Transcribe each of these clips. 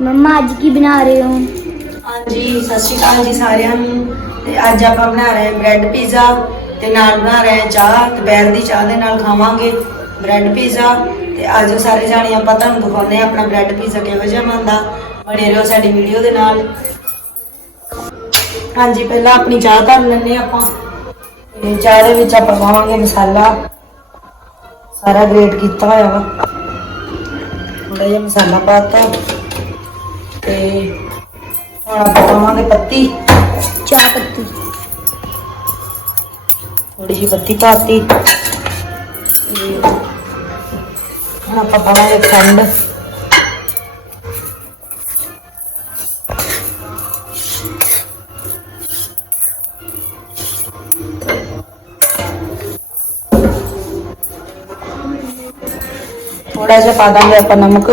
ਮੰਮਾ, ਅੱਜ ਕੀ ਬਣਾ ਰਹੇ ਹੋ? ਹਾਂਜੀ, ਸਤਿ ਸ਼੍ਰੀ ਅਕਾਲ ਜੀ ਸਾਰਿਆਂ ਨੂੰ। ਤੇ ਅੱਜ ਆਪਾਂ ਬਣਾ ਰਹੇ ਹਾਂ ਬ੍ਰੈਡ ਪੀਜ਼ਾ ਤੇ ਨਾਲ ਬਣਾ ਰਹੇ ਹਾਂ ਚਾਹ। ਦੁਪਹਿਰ ਦੀ ਚਾਹ ਦੇ ਨਾਲ ਖਾਵਾਂਗੇ ਬ੍ਰੈਡ ਪੀਜ਼ਾ। ਤੇ ਅੱਜ ਸਾਰੇ ਜਾਣੇ ਆਪਾਂ ਤੁਹਾਨੂੰ ਦਿਖਾਉਂਦੇ ਹਾਂ ਆਪਣਾ ਬ੍ਰੈਡ ਪੀਜ਼ਾ ਕਿਹੋ ਜਿਹਾ ਬਣਦਾ। ਬਣੇ ਰਹੋ ਸਾਡੀ ਵੀਡੀਓ ਦੇ ਨਾਲ। ਹਾਂਜੀ, ਪਹਿਲਾਂ ਆਪਣੀ ਚਾਹ ਧਰ ਲੈਂਦੇ ਆਪਾਂ। ਤੇ ਚਾਹ ਦੇ ਵਿੱਚ ਆਪਾਂ ਪਾਵਾਂਗੇ ਮਸਾਲਾ। ਸਾਰਾ ਗ੍ਰੇਟ ਕੀਤਾ ਹੋਇਆ ਵਾ। ਥੋੜਾ ਜਿਹਾ ਮਸਾਲਾ ਪਾਤਾ ਤੇ ਹੁਣ ਆਪਾਂ ਪਾਵਾਂਗੇ ਪੱਤੀ ਚਾਹ ਪੱਤੀ ਥੋੜੀ ਜਿਹੀ ਪੱਤੀ ਪਾਤੀ ਤੇ ਹੁਣ ਆਪਾਂ ਪਾਵਾਂਗੇ ਖੰਡ ਥੋੜਾ ਜਿਹਾ ਪਾ ਦਾਂਗੇ ਆਪਾਂ ਨਮਕ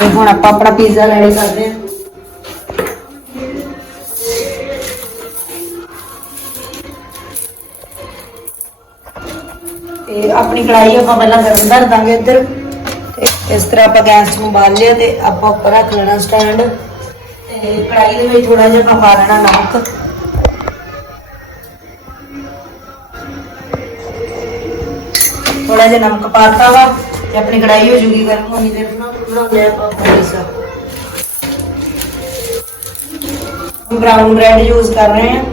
ਤੇ ਹੁਣ ਆਪਾਂ ਆਪਣਾ ਪੀਜ਼ਾ ਰੈਡੀ ਕਰਦੇ ਹਾਂ। ਤੇ ਆਪਣੀ ਕੜਾਈ ਆਪਾਂ ਪਹਿਲਾਂ ਗਰਮ ਕਰ ਦਾਂਗੇ ਇੱਧਰ। ਇਸ ਤਰ੍ਹਾਂ ਆਪਾਂ ਗੈਸ ਨੂੰ ਬਾਲ ਲਿਆ ਤੇ ਆਪਾਂ ਉੱਪਰ ਰੱਖ ਲੈਣਾ ਸਟੈਂਡ। ਤੇ ਕੜਾਈ ਦੇ ਵਿੱਚ ਥੋੜਾ ਜਿਹਾ ਆਪਾਂ ਪਾ ਲੈਣਾ ਨਮਕ। ਥੋੜਾ ਜਿਹਾ ਨਮਕ ਪਾਤਾ ਵਾ ਤੇ ਆਪਣੀ ਕੜਾਈ ਹੋ ਜੂਗੀ ਗਰਮ ਹੋਣੀ ਦੇਰ ਨਾਲ ਬਣਾ ਆਪਾਂ ਆਪਣਾ ਬ੍ਰਾਊਨ ਬ੍ਰੈਡ ਯੂਜ਼ ਕਰ ਰਹੇ ਹਾਂ।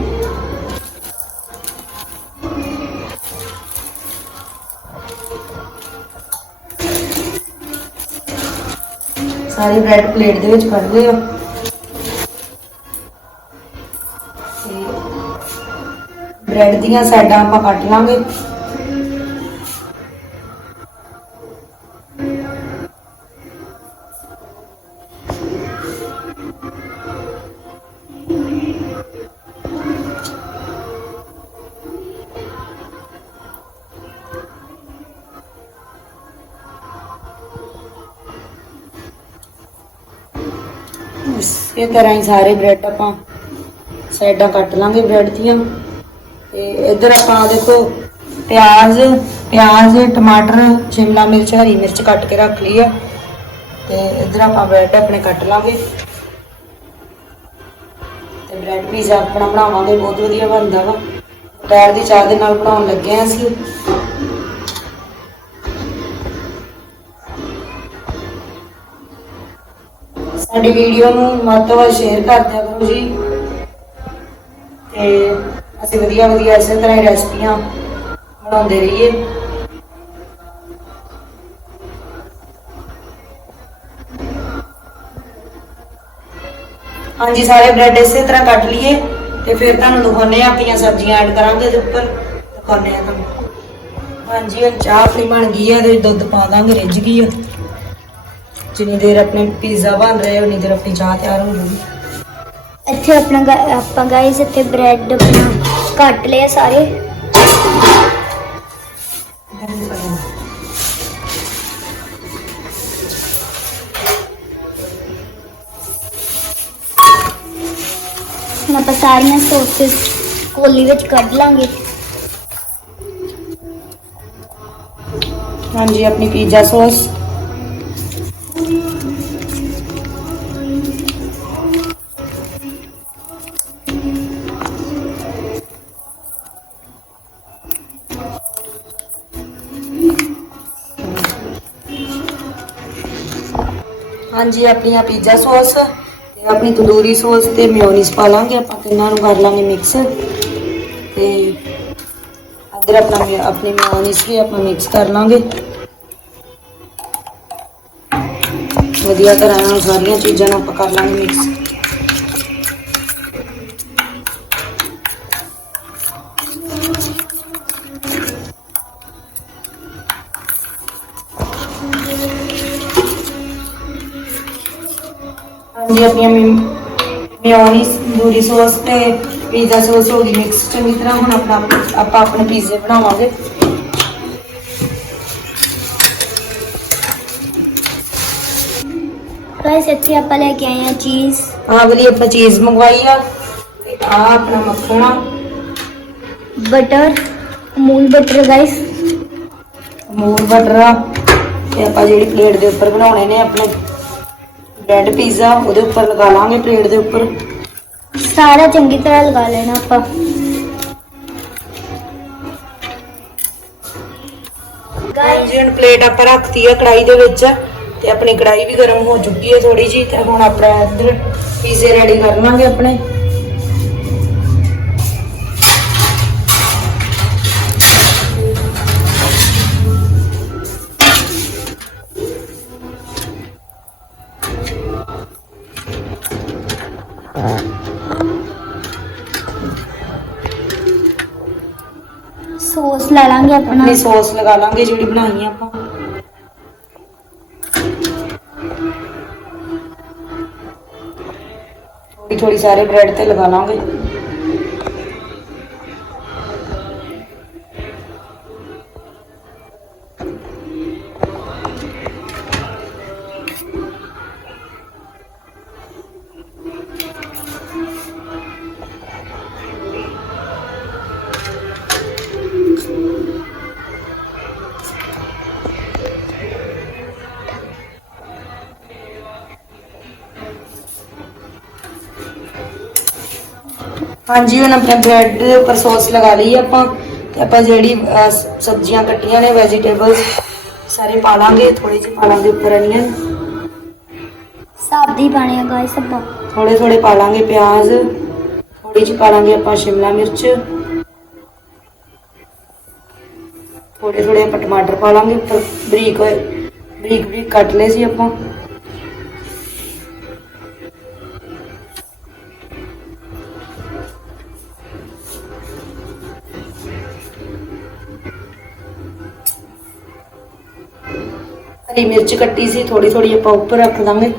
ਸਾਰੀ ਬ੍ਰੈਡ ਪਲੇਟ ਦੇ ਵਿੱਚ ਕੱਢ ਲਿਓ। ਬ੍ਰੈਡ ਦੀਆਂ ਸਾਈਡਾਂ ਆਪਾਂ ਕੱਟ ਲਾਂਗੇ। ਇਸੇ ਤਰ੍ਹਾਂ ਹੀ ਸਾਰੇ ਬ੍ਰੈਡ ਆਪਾਂ ਸਾਈਡਾਂ ਕੱਟ ਲਾਂਗੇ ਬ੍ਰੈਡ ਦੀਆਂ। ਤੇ ਇੱਧਰ ਆਪਾਂ ਆਹ ਦੇਖੋ ਪਿਆਜ਼ ਪਿਆਜ਼, ਟਮਾਟਰ, ਸ਼ਿਮਲਾ ਮਿਰਚ, ਹਰੀ ਮਿਰਚ ਕੱਟ ਕੇ ਰੱਖ ਲਈ ਆ। ਤੇ ਇੱਧਰ ਆਪਾਂ ਬ੍ਰੈਡ ਆਪਣੇ ਕੱਟ ਲਾਂਗੇ। ਤੇ ਬ੍ਰੈਡ ਪੀਜ਼ਾ ਆਪਣਾ ਬਣਾਵਾਂਗੇ, ਬਹੁਤ ਵਧੀਆ ਬਣਦਾ ਵਾ। ਦੁਪਹਿਰ ਦੀ ਚਾਹ ਦੇ ਨਾਲ ਬਣਾਉਣ ਲੱਗੇ ਆ ਅਸੀਂ। ਸਾਡੀ ਵੀਡੀਓ ਨੂੰ ਵੱਧ ਤੋਂ ਵੱਧ ਸ਼ੇਅਰ ਕਰ ਦਿਆ ਕਰੋ ਜੀ। ਤੇ ਅਸੀਂ ਵਧੀਆ ਵਧੀਆ ਇਸੇ ਤਰ੍ਹਾਂ ਹੀ ਰੈਸਪੀਆਂ ਬਣਾਉਂਦੇ ਰਹੀਏ। ਹਾਂਜੀ, ਸਾਰੇ ਬ੍ਰੈਡ ਇਸੇ ਤਰ੍ਹਾਂ ਕੱਟ ਲਈਏ ਤੇ ਫਿਰ ਤੁਹਾਨੂੰ ਦਿਖਾਉਂਦੇ ਆ ਆਪਣੀਆਂ ਸਬਜ਼ੀਆਂ ਐਡ ਕਰਾਂਗੇ ਇਹਦੇ ਉੱਪਰ। ਦਿਖਾਉਂਦੇ ਆ ਤੁਹਾਨੂੰ। ਹਾਂਜੀ, ਹੁਣ ਚਾਹ ਆਪਣੀ ਬਣ ਗਈ ਆ ਤੇ ਦੁੱਧ ਪਾ ਦਾਂਗੇ, ਰਿੱਝ ਗਈ ਆ। ਜਿੰਨੀ ਦੇਰ ਆਪਣੇ ਪੀਜ਼ਾ ਬਣ ਰਿਹਾ ਉਨੀ ਦੇਰ ਆਪਣੀ ਚਾਹ ਤਿਆਰ ਹੋ ਜਾਊਗੀ। ਇੱਥੇ ਆਪਣਾ ਗਾ- ਆਪਾਂ ਗਾਇਸ ਇੱਥੇ ਬ੍ਰੈਡ ਆਪਣਾ ਕੱਟ ਲਏ ਆ ਸਾਰੇ। ਹੁਣ ਆਪਾਂ ਸਾਰੀਆਂ ਸੌਸਸ ਕੋਲੀ ਵਿੱਚ ਕੱਢ ਲਾਂਗੇ। ਹਾਂਜੀ ਆਪਣੀ ਪੀਜ਼ਾ ਸੌਸ ਹਾਂਜੀ, ਆਪਣੀਆਂ ਪੀਜ਼ਾ ਸੌਸ ਤੇ ਆਪਣੀ ਤੰਦੂਰੀ ਸੌਸ ਤੇ ਮਿਓਨੀਜ਼ ਪਾ ਲਾਂਗੇ। ਆਪਾਂ ਤਿੰਨਾਂ ਨੂੰ ਕਰ ਲਾਂਗੇ ਮਿਕਸ। ਤੇ ਅੰਦਰ ਆਪਣਾ ਮਿ- ਆਪਣੀ ਮਿਓਨੀਜ਼ ਵੀ ਆਪਾਂ ਮਿਕਸ ਕਰ ਲਾਂਗੇ। ਵਧੀਆ ਤਰ੍ਹਾਂ ਨਾਲ ਸਾਰੀਆਂ ਚੀਜ਼ਾਂ ਨੂੰ ਆਪਾਂ ਕਰ ਲਾਂਗੇ ਮਿਕਸ। ਮਿਓਨੀਜ਼ ਤੰਦੂਰੀ ਸੌਸ ਤੇ ਪੀਜ਼ਾ ਸੌਸ ਹੋ ਗਈ ਮਿਕਸ ਚੰਗੀ ਤਰ੍ਹਾਂ ਹੁਣ ਆਪਣਾ ਆਪਾਂ ਆਪਣੇ ਪੀਜ਼ੇ ਬਣਾਵਾਂਗੇ। ਗਾਇਸ ਇੱਥੇ ਆਪਾਂ ਲੈ ਕੇ ਆਏ ਆ ਚੀਜ਼। ਆਹ ਵਾਲੀ ਆਪਾਂ ਚੀਜ਼ ਮੰਗਵਾਈ ਆ ਤੇ ਆ ਆਪਣਾ ਮੱਖਣ ਆ। Butter Amul butter guys. Amul butter ਆ ਤੇ ਆਪਾਂ ਜਿਹੜੀ ਪਲੇਟ ਦੇ ਉੱਪਰ ਬਣਾਉਣੇ ਨੇ ਆਪਣੇ। ਬ੍ਰੈਡ ਪੀਜ਼ਾ ਉਹਦੇ ਉੱਪਰ ਲਗਾ ਲਾਂਗੇ ਪਲੇਟ ਦੇ ਉੱਪਰ। ਸਾਰਾ ਚੰਗੀ ਤਰ੍ਹਾਂ ਲਗਾ ਲੈਣਾ ਆਪਾਂ। ਹਾਂਜੀ ਹੁਣ ਪਲੇਟ ਆਪਾਂ ਰੱਖਤੀ ਆ ਕੜਾਈ ਦੇ ਵਿੱਚ ਤੇ ਆਪਣੀ ਕੜਾਈ ਵੀ ਗਰਮ ਹੋ ਚੁੱਕੀ ਹੈ ਥੋੜੀ ਜੀ ਤੇ ਹੁਣ ਆਪਣਾ ਇੱਧਰ ਪੀਜ਼ੇ ਰੈਡੀ ਕਰ ਲਾਂਗੇ ਆਪਣੇ। ਸੌਸ ਲੈ ਲਾਂਗੇ ਆਪਣਾ ਆਪਣੀ ਸੌਸ ਲਗਾ ਲਾਂਗੇ ਜਿਹੜੀ ਬਣਾਈ ਆ ਆਪਾਂ ਥੋੜੀ ਥੋੜੀ ਸਾਰੇ ਬ੍ਰੈਡ ਤੇ ਲਗਾ ਲਾਂਗੇ ਹਾਂਜੀ ਹੁਣ ਆਪਣੇ ਬ੍ਰੈਡ ਦੇ ਉੱਪਰ ਸੌਸ ਲਗਾ ਲਈ ਆਪਾਂ ਤੇ ਆਪਾਂ ਜਿਹੜੀ ਅਹ, ਸ- ਸਬਜ਼ੀਆਂ ਕੱਟੀਆਂ ਨੇ ਵੈਜੀਟੇਬਲਸ ਸਾਰੇ ਪਾ ਲਾਂਗੇ ਥੋੜੀ ਜਿਹੀ ਪਾ ਲਾਂਗੇ ਉੱਪਰ ਅਨੀਅਨ ਸਾਦੀ ਪਾਣੀ ਆ ਗਾਇਸ ਆਪਾਂ। ਥੋੜੇ ਥੋੜੇ ਪਾ ਲਾਂਗੇ ਪਿਆਜ਼ ਥੋੜੀ ਜਿਹੀ ਪਾ ਲਾਂਗੇ ਆਪਾਂ ਸ਼ਿਮਲਾ ਮਿਰਚ। ਥੋੜੇ ਥੋੜੇ ਆਪਾਂ ਟਮਾਟਰ ਪਾ ਲਾਂਗੇ ਉੱਪਰ ਬਰੀਕ ਹੋਏ ਬਰੀਕ ਬਰੀਕ ਕੱਟ ਲਏ ਸੀ ਆਪਾਂ। ਹਰੀ ਮਿਰਚ ਕੱਟੀ ਸੀ ਥੋੜੀ ਥੋੜੀ ਆਪਾਂ ਉੱਪਰ ਰੱਖ ਦਾਂਗੇ।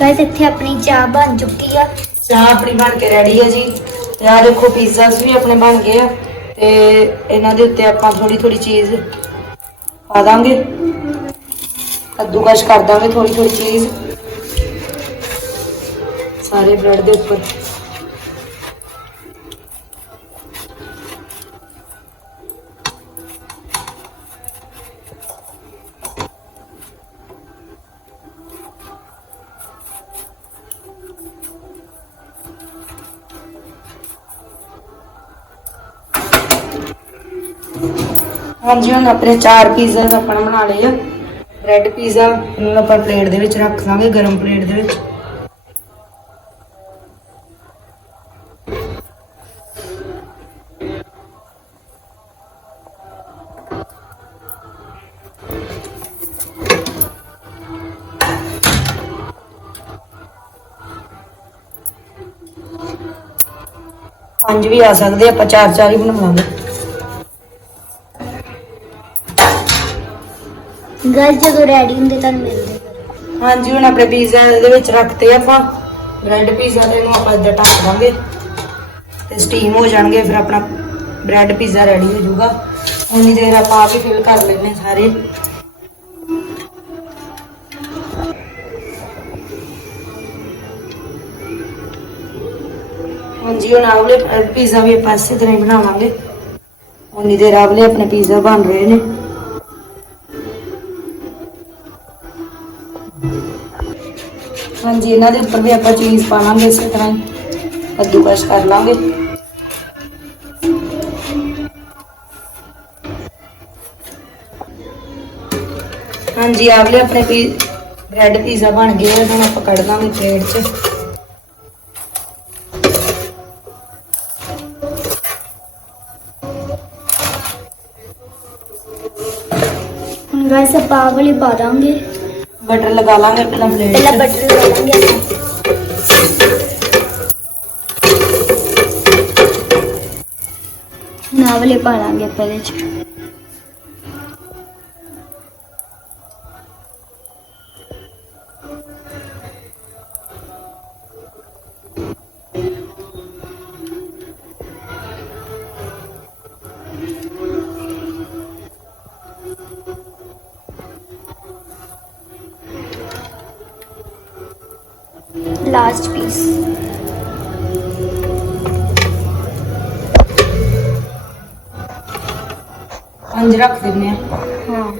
ਗਾਇਸ ਇੱਥੇ ਆਪਣੀ ਚਾਹ ਬਣ ਚੁੱਕੀ ਆ। ਚਾਹ ਆਪਣੀ ਬਣ ਕੇ ਰੈਡੀ ਹੈ ਜੀ। ਤੇ ਆ ਦੇਖੋ ਪੀਜ਼ਾਸ ਵੀ ਆਪਣੇ ਬਣ ਗਏ ਆ। ਤੇ ਇਹਨਾਂ ਦੇ ਉੱਤੇ ਆਪਾਂ ਥੋੜੀ ਥੋੜੀ ਚੀਜ਼ ਪਾ ਦਾਂਗੇ। ਕੱਦੂਕਸ਼ ਕਰ ਦਾਂਗੇ ਥੋੜੀ ਥੋੜੀ ਚੀਜ਼। ਸਾਰੇ ਬ੍ਰੈਡ ਦੇ ਉੱਪਰ। ਹਾਂਜੀ, ਹੁਣ ਆਪਣੇ ਚਾਰ ਪੀਜ਼ਾ ਆਪਣਾ ਬਣਾ ਲਏ ਆ। ਬ੍ਰੈਡ ਪੀਜ਼ਾ ਇਹਨਾਂ ਨੂੰ ਆਪਾਂ ਪਲੇਟ ਦੇ ਵਿੱਚ ਰੱਖ ਦਾਂਗੇ, ਗਰਮ ਪਲੇਟ ਦੇ ਵਿੱਚ। ਪੰਜ ਵੀ ਆ ਸਕਦੇ ਆਪਾਂ ਚਾਰ ਚਾਰ ਹੀ ਬਣਾਵਾਂਗੇ। ਗਾਇਸ ਜਦੋਂ ਰੈਡੀ ਹੁੰਦੇ ਤੁਹਾਨੂੰ ਮਿਲਦੇ ਹਾਂਜੀ, ਹੁਣ ਆਪਣੇ ਪੀਜ਼ਾ ਦੇ ਵਿੱਚ ਰੱਖਤੇ ਆਪਾਂ। ਬ੍ਰੈਡ ਪੀਜ਼ਾ ਤੇ ਇਹਨੂੰ ਆਪਾਂ ਇੱਦਾਂ ਢੱਕ ਦਾਂਗੇ। ਤੇ ਸਟੀਮ ਹੋ ਜਾਣਗੇ, ਫਿਰ ਆਪਣਾ ਬ੍ਰੈਡ ਪੀਜ਼ਾ ਰੈਡੀ ਹੋ ਜਾਊਗਾ। ਉਨੀ ਦੇਰ ਆਪਾਂ ਆ ਵੀ ਫਿਲ ਕਰ ਲੈਣੇ ਸਾਰੇ। ਹਾਂਜੀ, ਹੁਣ ਆਵਲੇ ਪੀਜ਼ਾ ਵੀ ਆਪਾਂ ਇਸੇ ਤਰ੍ਹਾਂ ਹੀ ਬਣਾਵਾਂਗੇ। ਉਨੀ ਦੇਰ ਆਵਲੇ ਆਪਣੇ ਪੀਜ਼ਾ ਬਣ ਰਹੇ ਨੇ। ਹਾਂਜੀ, ਇਹਨਾਂ ਦੇ ਉੱਪਰ ਵੀ ਆਪਾਂ ਚੀਜ਼ ਪਾ ਲਾਂਗੇ ਇਸੇ ਤਰ੍ਹਾਂ ਹੀ। ਕੱਦੂਕਸ਼ ਕਰ ਲਾਂਗੇ। ਹਾਂਜੀ ਆਵਲੇ ਆਪਣੇ ਪੀ ਬ੍ਰੈਡ ਪੀਜ਼ਾ ਬਣ ਗਏ ਆ ਹੁਣ ਆਪਾਂ ਕੱਢ ਲਾਂਗੇ ਪਲੇਟ 'ਚ। ਹੁਣ ਗਾਇਸ ਆਪਾਂ ਆਹ ਪਾ ਦਾਂਗੇ। ਬਟਰ ਲਗਾ ਲਾਂਗੇ ਪਹਿਲਾਂ ਪਲੇਟ ਪਹਿਲਾਂ ਬਟਰ ਲਗਾ ਲਾਂਗੇ ਆਪਾਂ। ਪਾ ਲਾਂਗੇ ਆਪਾਂ ਇਹਦੇ ਲਾਸਟ ਪੀਸ ਪੰਜ ਰੱਖ ਦਿੰਨੇ ਆ। ਹਾਂ।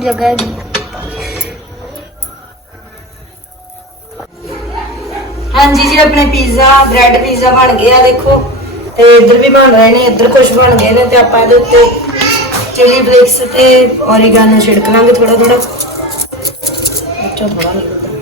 ਜਗ੍ਹਾ ਹੈਗੀ ਹਾਂਜੀ ਜੀ ਆਪਣੇ ਪੀਜ਼ਾ ਬ੍ਰੈਡ ਪੀਜ਼ਾ ਬਣ ਗਿਆ ਦੇਖੋ। ਤੇ ਇੱਧਰ ਵੀ ਬਣ ਰਹੇ ਨੇ ਇੱਧਰ ਕੁਝ ਬਣ ਗਏ ਨੇ ਤੇ ਆਪਾਂ ਇਹਦੇ ਉੱਤੇ ਚਿਲੀ ਫਲੇਕਸ ਤੇ ਔਰੀਗਾਨੋ ਛਿੜਕ ਲਾਂਗੇ ਥੋੜਾ ਥੋੜਾ ਅੱਛਾ ਥੋੜਾ ਨਿਕਲਦਾ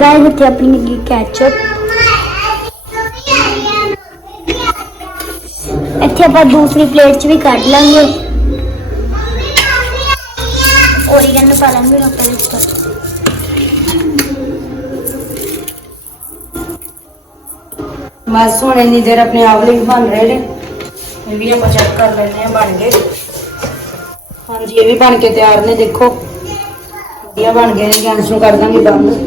ਗਾਇਸ, ਇੱਥੇ ਆਪਣੀ ਹੈਗੀ ਕੈਚਅਪ ਇੱਥੇ ਆਪਾਂ ਦੂਸਰੀ ਪਲੇਟ 'ਚ ਵੀ ਕੱਢ ਲਾਂਗੇ। ਓਰੀਗਨ ਪਾ ਲਾਂਗੇ ਆਪਾਂ ਉੱਪਰ ਬਸ ਹੁਣ ਇੰਨੀ ਦੇਰ ਆਪਣੇ ਆਵਲੇ ਵੀ ਬਣ ਰਹੇ ਨੇ। ਇਹ ਵੀ ਆਪਾਂ ਚੈੱਕ ਕਰ ਲੈਂਦੇ ਆ ਬਣ ਗਏ। ਹਾਂਜੀ, ਇਹ ਵੀ ਬਣ ਕੇ ਤਿਆਰ ਨੇ, ਦੇਖੋ। ਵਧੀਆ ਬਣ ਗਏ ਨੇ, ਗੈਸ ਨੂੰ ਕਰ ਦਾਂਗੇ ਬੰਦ।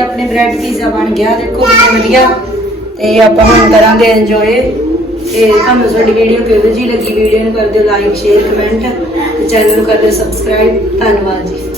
ਆਪਣੇ ਬ੍ਰੈਡ ਪੀਜ਼ਾ ਬਣ ਗਿਆ। ਦੇਖੋ ਕਿੰਨਾ ਵਧੀਆ। ਤੇ ਆਪਾਂ ਹੁਣ ਕਰਾਂਗੇ ਇੰਜੋਏ ਤੇ ਤੁਹਾਨੂੰ ਸਾਡੀ ਵੀਡੀਓ ਕਿਹੋ ਜਿਹੀ ਲੱਗੀ ਵੀਡੀਓ ਨੂੰ ਕਰ ਦਿਓ ਲਾਈਕ ਸ਼ੇਅਰ ਕਮੈਂਟ ਤੇ ਚੈਨਲ ਨੂੰ ਕਰ ਦਿਓ ਸਬਸਕ੍ਰਾਈਬ ਧੰਨਵਾਦ ਜੀ।